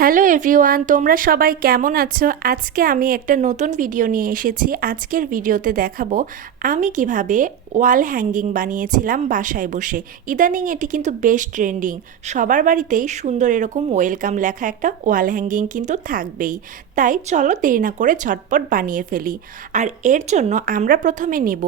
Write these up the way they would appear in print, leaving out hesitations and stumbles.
Hello everyone, তোমরা সবাই কেমন আছো? আজকে আমি একটা নতুন ভিডিও নিয়ে এসেছি। আজকের ভিডিওতে দেখাবো আমি কিভাবে ওয়াল হ্যাঙ্গিং বানিয়েছিলাম বাসায় বসে। ইদানিং এটি কিন্তু বেশ ট্রেন্ডিং, সবার বাড়িতেই সুন্দর এরকম ওয়েলকাম লেখা একটা ওয়াল হ্যাঙ্গিং কিন্তু থাকবেই। তাই চলো দেরি না করে ঝটপট বানিয়ে ফেলি। আর এর জন্য আমরা প্রথমে নিব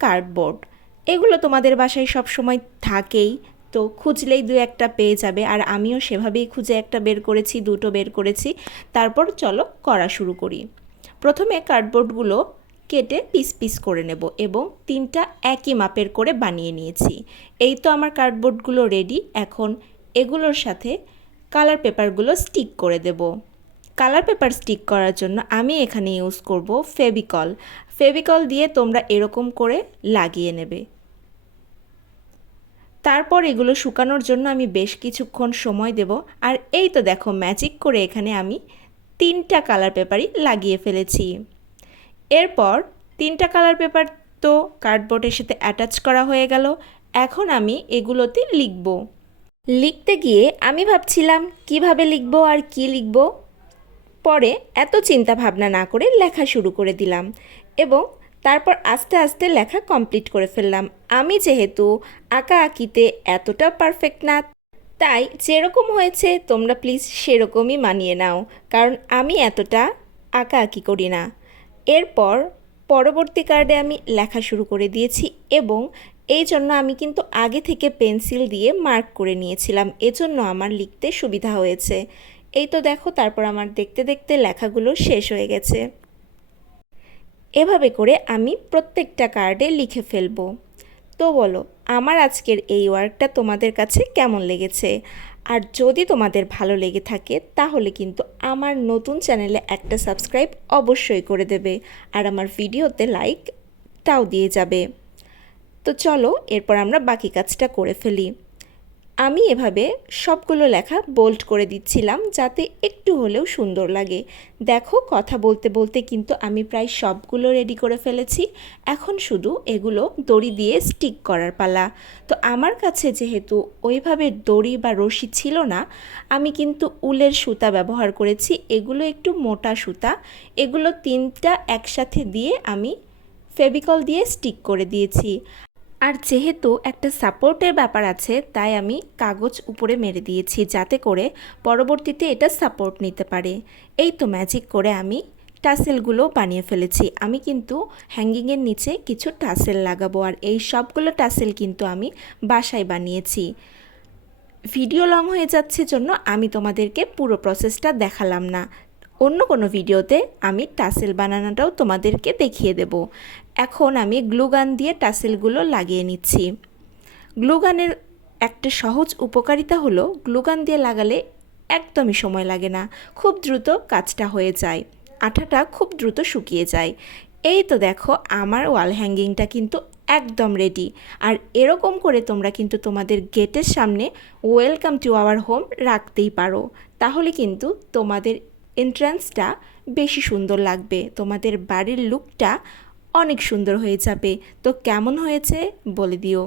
কার্ডবোর্ড। এগুলো তোমাদের বাসায় সব সময় থাকেই, তো খুঁজলেই দু একটা পেয়ে যাবে। আর আমিও সেভাবেই খুঁজে একটা বের করেছি, দুটো বের করেছি। তারপর চলো করা শুরু করি। প্রথমে কার্ডবোর্ডগুলো কেটে পিস পিস করে নেব এবং তিনটা একই মাপের করে বানিয়ে নিয়েছি। এই তো আমার কার্ডবোর্ডগুলো রেডি। এখন এগুলোর সাথে কালার পেপারগুলো স্টিক করে দেব। কালার পেপার স্টিক করার জন্য আমি এখানে ইউজ করব ফেভিকল। ফেভিকল দিয়ে তোমরা এরকম করে লাগিয়ে নেবে। তারপর এগুলো শুকানোর জন্য আমি বেশ কিছুক্ষণ সময় দেব। আর এই তো দেখো, ম্যাজিক করে এখানে আমি তিনটা কালার পেপারই লাগিয়ে ফেলেছি। এরপর তিনটা কালার পেপার তো কার্ডবোর্ডের সাথে অ্যাটাচ করা হয়ে গেল। এখন আমি এগুলোতে লিখব। লিখতে গিয়ে আমি ভাবছিলাম কিভাবে লিখব আর কি লিখব। পরে এত চিন্তা ভাবনা না করে লেখা শুরু করে দিলাম এবং তারপর আস্তে আস্তে লেখা কমপ্লিট করে ফেললাম। আমি যেহেতু আঁকা আঁকিতে এতটা পারফেক্ট না, তাই যেরকম হয়েছে তোমরা প্লিজ সেরকমই মানিয়ে নাও, কারণ আমি এতটা আঁকা আঁকি করি না। এরপর পরবর্তী কার্ডে আমি লেখা শুরু করে দিয়েছি এবং এই জন্য আমি কিন্তু আগে থেকে পেন্সিল দিয়ে মার্ক করে নিয়েছিলাম, এজন্য আমার লিখতে সুবিধা হয়েছে। এই তো দেখো, তারপর আমার দেখতে দেখতে লেখাগুলো শেষ হয়ে গেছে। এভাবে করে আমি প্রত্যেকটা কার্ডে লিখে ফেলবো। তো বলো, আমার আজকের এই ওয়ার্কটা তোমাদের কাছে কেমন লেগেছে? আর যদি তোমাদের ভালো লেগে থাকে তাহলে কিন্তু আমার নতুন চ্যানেলে একটা সাবস্ক্রাইব অবশ্যই করে দেবে আর আমার ভিডিওতে লাইকটাও দিয়ে যাবে। তো চলো এরপর আমরা বাকি কাজটা করে ফেলি। আমি এভাবে সবগুলো লেখা বোল্ড করে দিচ্ছিলাম যাতে একটু হলেও সুন্দর লাগে। দেখো, কথা বলতে বলতে কিন্তু আমি প্রায় সবগুলো রেডি করে ফেলেছি। এখন শুধু এগুলো দড়ি দিয়ে স্টিক করার পালা। তো আমার কাছে যেহেতু ওইভাবে দড়ি বা রশি ছিল না, আমি কিন্তু উলের সুতা ব্যবহার করেছি। এগুলো একটু মোটা সুতা। এগুলো তিনটা একসাথে দিয়ে আমি ফেভিকল দিয়ে স্টিক করে দিয়েছি। আর যেহেতু একটা সাপোর্টের ব্যাপার আছে, তাই আমি কাগজ উপরে মেরে দিয়েছি যাতে করে পরবর্তীতে এটা সাপোর্ট নিতে পারে। এই তো ম্যাজিক করে আমি টাসেলগুলো বানিয়ে ফেলেছি। আমি কিন্তু হ্যাঙ্গিংয়ের নিচে কিছু টাসেল লাগাবো, আর এই সবগুলো টাসেল কিন্তু আমি বাসায় বানিয়েছি। ভিডিও লং হয়ে যাচ্ছে জন্য আমি তোমাদেরকে পুরো প্রসেসটা দেখালাম না। অন্য কোনো ভিডিওতে আমি টাসেল বানানোটাও তোমাদেরকে দেখিয়ে দেব। এখন আমি গ্লুগান দিয়ে টাসেলগুলো লাগিয়ে নিচ্ছি। গ্লুগানের একটা সহজ উপকারিতা হলো গ্লুগান দিয়ে লাগালে একদমই সময় লাগে না, খুব দ্রুত কাজটা হয়ে যায়, আঠাটা খুব দ্রুত শুকিয়ে যায়। এই তো দেখো, আমার ওয়াল হ্যাঙ্গিংটা কিন্তু একদম রেডি। আর এরকম করে তোমরা কিন্তু তোমাদের গেটের সামনে ওয়েলকাম টু আওয়ার হোম রাখতেই পারো। তাহলে কিন্তু তোমাদের এন্ট্রান্সটা বেশি সুন্দর লাগবে, তোমাদের বাড়ির লুকটা অনেক সুন্দর হয়ে যাবে। তো কেমন হয়েছে বলে দিও।